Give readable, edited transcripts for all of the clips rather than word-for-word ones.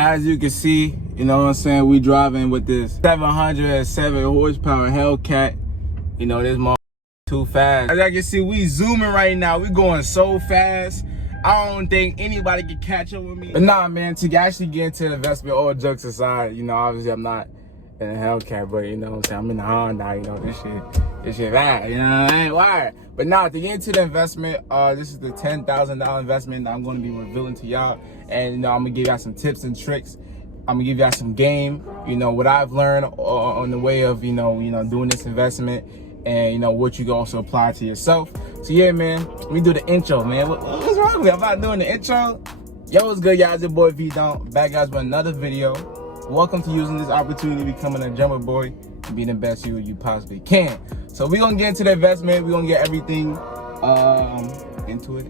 Now, as you can see, you know what I'm saying, we driving with this 707 horsepower Hellcat. You know, this motherfucker too fast. As I can see, we zooming right now. We going so fast. I don't think anybody can catch up with me. But nah, man, to actually get into the investment, all jokes aside, you know, obviously I'm not in a Hellcat, but you know what I'm saying, I'm in the Honda, you know, this shit that, you know, I ain't wired. But now, to get into the investment, this is the $10,000 investment that I'm going to be revealing to y'all. And, you know, I'm going to give y'all some tips and tricks. I'm going to give y'all some game, you know, what I've learned on the way of, you know, doing this investment. And, you know, what you can also apply to yourself. So, yeah, man, let me do the intro, man. What's wrong with me? I'm not doing the intro. Yo, what's good, y'all? It's your boy, vDunkk. Back, guys, with another video. Welcome to using this opportunity to becoming a jumper boy and being the best you possibly can. So, we're going to get into the investment. We're going to get everything into it.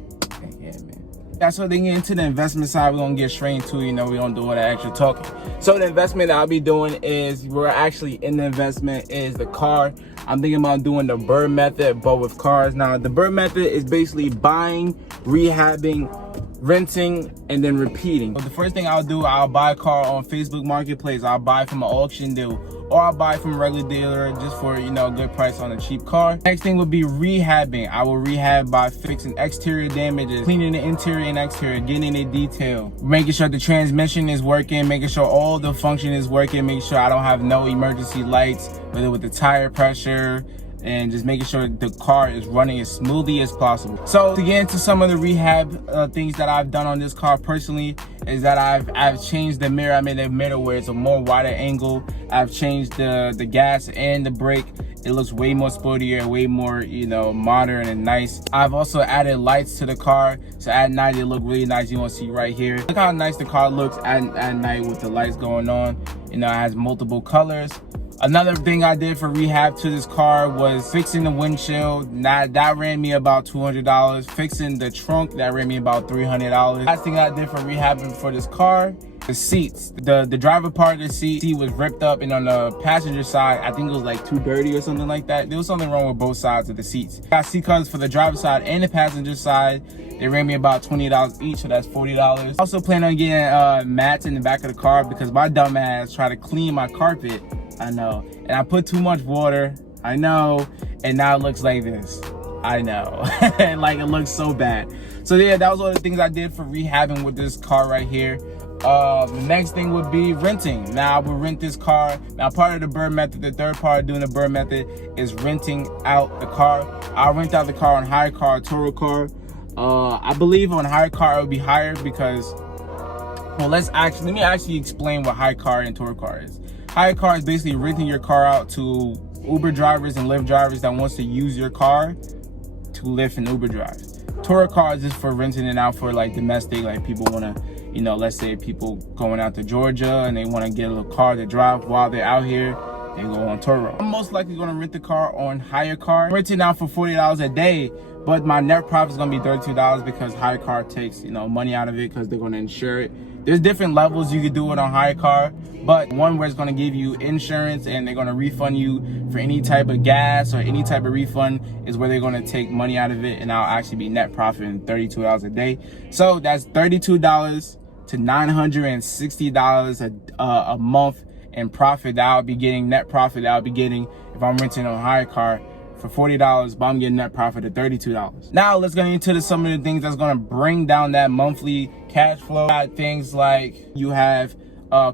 Yeah, man. That's what they get into the investment side. We're going to get straight into, you know, we don't do all that extra talking. So the investment that I'll be doing is, we're actually in the investment is the car. I'm thinking about doing the bird method, but with cars. Now, the bird method is basically buying, rehabbing, renting, and then repeating. So the first thing I'll do, I'll buy a car on Facebook Marketplace. I'll buy from an auction deal, or I'll buy from a regular dealer just for, you know, a good price on a cheap car. Next thing would be rehabbing. I will rehab by fixing exterior damages, cleaning the interior and exterior, getting it detail, making sure the transmission is working, making sure all the function is working, making sure I don't have no emergency lights, whether with the tire pressure, and just making sure the car is running as smoothly as possible. So to get into some of the rehab things that I've done on this car personally is that I've changed the mirror. I made the mirror where it's a more wider angle. I've changed the gas and the brake. It looks way more sportier, way more, you know, modern and nice. I've also added lights to the car, so at night it look really nice. You want to see right here. Look how nice the car looks at night with the lights going on. You know, it has multiple colors. Another thing I did for rehab to this car was fixing the windshield. That ran me about $200. Fixing the trunk, that ran me about $300. Last thing I did for rehabbing for this car, the seats. The driver part of the seat was ripped up, and on the passenger side, I think it was like too dirty or something like that. There was something wrong with both sides of the seats. Got seat covers for the driver side and the passenger side. They ran me about $20 each, so that's $40. Also plan on getting mats in the back of the car because my dumb ass tried to clean my carpet. I know, and I put too much water, I know, and now it looks like this. I know, like it looks so bad. So yeah, that was all the things I did for rehabbing with this car right here. The next thing would be renting. Now I would rent this car. Now part of the bird method, the third part of doing the bird method is renting out the car. I'll rent out the car on hire car, Toro car. I believe on hire car it would be higher because, well, let me actually explain what hire car and Toro car is. Hire car is basically renting your car out to Uber drivers and Lyft drivers that wants to use your car to Lyft and Uber drive. Toro car is just for renting it out for like domestic, like people want to, you know, let's say people going out to Georgia and they want to get a little car to drive while they're out here, they go on Toro. I'm most likely going to rent the car on hire car. I'm renting out for $40 a day, but my net profit is going to be $32 because hire car takes, you know, money out of it because they're going to insure it. There's different levels you could do it on hire car, but one where it's going to give you insurance and they're going to refund you for any type of gas or any type of refund is where they're going to take money out of it, and I'll actually be net profiting $32 a day. So that's $32 to $960 a month in profit that I'll be getting, net profit that I'll be getting if I'm renting on hire car for $40, but I'm getting net profit of $32. Now let's get into some of the things that's going to bring down that monthly cash flow. Things like you have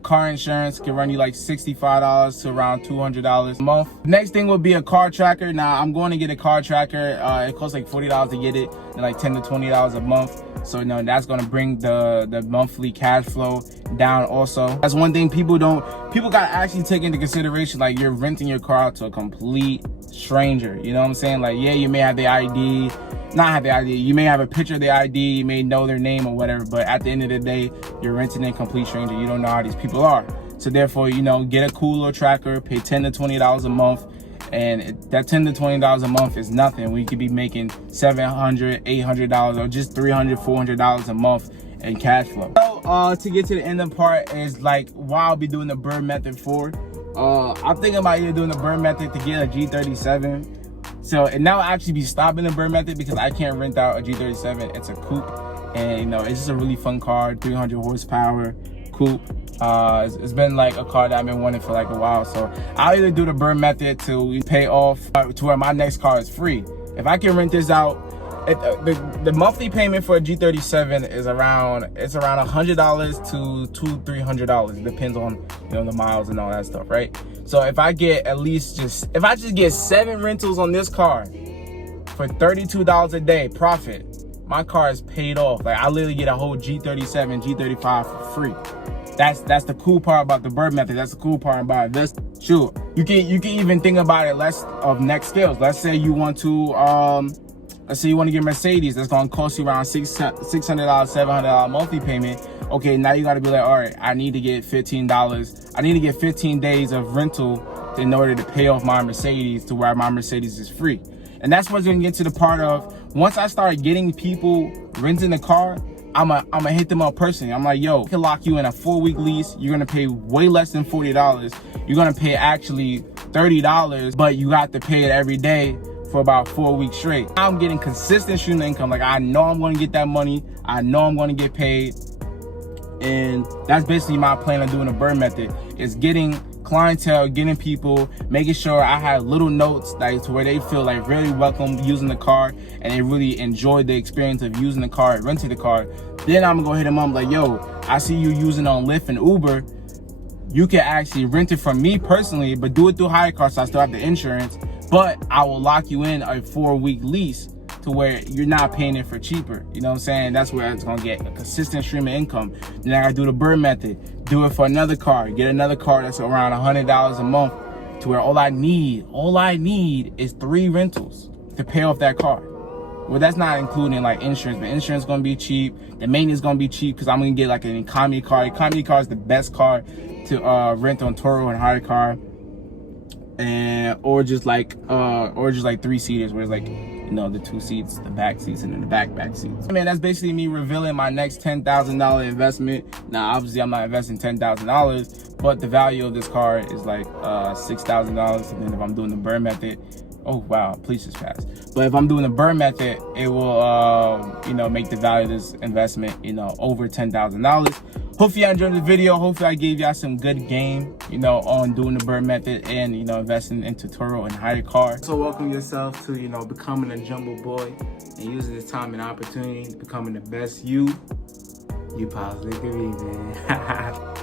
car insurance can run you like $65 to around $200 a month. Next thing will be a car tracker. Now I'm going to get a car tracker. It costs like $40 to get it, and like $10 to $20 a month. So, you know, that's going to bring the monthly cash flow down also. That's one thing people got to actually take into consideration. Like, you're renting your car out to a complete stranger. You know what I'm saying? Like, yeah, you may have the ID, not have the ID. You may have a picture of the ID. You may know their name or whatever. But at the end of the day, you're renting a complete stranger. You don't know how these people are. So therefore, you know, get a cool little tracker, pay $10 to $20 a month. And that $10 to $20 a month is nothing. We could be making $700, $800, or just $300, $400 a month in cash flow. So to get to the end of the part is like what I'll be doing the bird method for. I'm thinking about either doing the bird method to get a G37. So, and now I'll actually be stopping the bird method because I can't rent out a G37. It's a coupe, and you know, it's just a really fun car, 300 horsepower coupe. It's been like a car that I've been wanting for like a while. So I'll either do the burn method to pay off to where my next car is free. If I can rent this out, the monthly payment for a G37 is around $100 to $200-300. It depends on, you know, the miles and all that stuff, right? So if I get if I just get 7 rentals on this car for $32 a day profit, my car is paid off. Like, I literally get a whole G37, G35 for free. That's the cool part about the burn method. That's the cool part about this. Sure, you can even think about it less of next scales. Let's say you want to get Mercedes. That's gonna cost you around $600, $700 monthly payment. Okay, now you gotta be like, all right, I need to get $15. I need to get 15 days of rental in order to pay off my Mercedes to where my Mercedes is free. And that's what's gonna get to the part of, once I start getting people renting the car, I'm gonna hit them up personally. I'm like, yo, I can lock you in a 4-week lease. You're gonna pay way less than $40. You're gonna pay actually $30, but you have to pay it every day for about 4 weeks straight. I'm getting consistent stream of income. Like, I know I'm gonna get that money. I know I'm gonna get paid. And that's basically my plan of doing the burn method, is getting clientele, getting people, making sure I have little notes like to where they feel like really welcome using the car and they really enjoy the experience of using the car and renting the car. Then I'm gonna go hit them up like, yo, I see you using on Lyft and Uber. You can actually rent it from me personally, but do it through hire car, so I still have the insurance, but I will lock you in a 4-week lease to where you're not paying it for cheaper. You know what I'm saying? That's where it's gonna get a consistent stream of income. Then I gotta do the burn method, do it for another car, get another car that's around $100 a month, to where all I need is 3 rentals to pay off that car. Well, that's not including like insurance, but insurance is gonna be cheap. The maintenance is gonna be cheap because I'm gonna get like an economy car. Economy car is the best car to rent on Turo and hire car, and or just like 3-seaters where it's like, you know, the 2 seats, the back seats, and then the back seats. Man, that's basically me revealing my next $10,000 investment. Now, obviously, I'm not investing $10,000, but the value of this car is like $6,000. And then if I'm doing the burn method, oh wow, please just pass. But if I'm doing the burn method, it will, you know, make the value of this investment, you know, over $10,000. Hopefully you enjoyed the video. Hopefully I gave y'all some good game, you know, on doing the burn method and, you know, investing into Turo and hire car. So welcome yourself to, you know, becoming a jumbo boy and using this time and opportunity, becoming the best you possibly can be, man.